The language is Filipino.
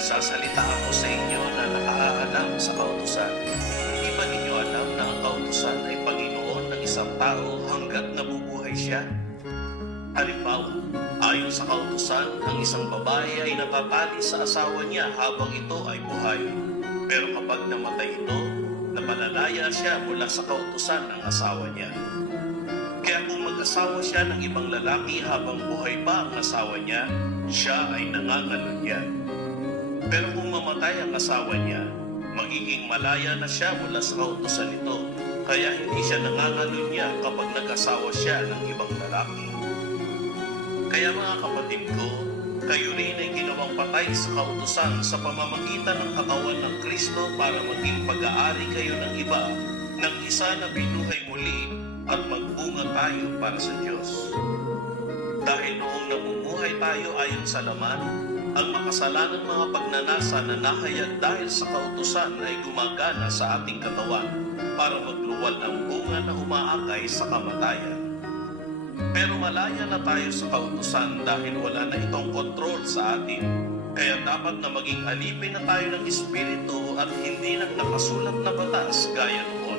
Nagsasalita ako sa inyo na nakaalam sa kautusan. Hindi ba ninyo alam na ang kautusan ay Panginoon ng isang tao hanggat nabubuhay siya? Halimbawa, ayon sa kautusan, ang isang babae ay natatali sa asawa niya habang ito ay buhay. Pero kapag namatay ito, napalalaya siya mula sa kautusan ng asawa niya. Kaya kung mag-asawa siya ng ibang lalaki habang buhay pa ang asawa niya, siya ay nangangalunya. Pero kung mamatay ang asawa niya, magiging malaya na siya mula sa kautusan nito, kaya hindi siya nangangalunya kapag nag-asawa siya ng ibang lalaki. Kaya mga kapatid ko, kayo rin ay ginawang patay sa kautusan sa pamamagitan ng katawan ng Kristo para maging pag-aari kayo ng iba, ng isa na binuhay muli at magbunga tayo para sa Diyos. Dahil noong namumuhay tayo ayon sa laman, ang makasalanang mga pagnanasa na nahayag dahil sa kautusan ay gumagana sa ating katawan para magluwal ng bunga na umaakay sa kamatayan. Pero malaya na tayo sa kautusan dahil wala na itong kontrol sa atin. Kaya dapat na maging alipin na tayo ng Espiritu at hindi ng nakasulat na batas gaya noon.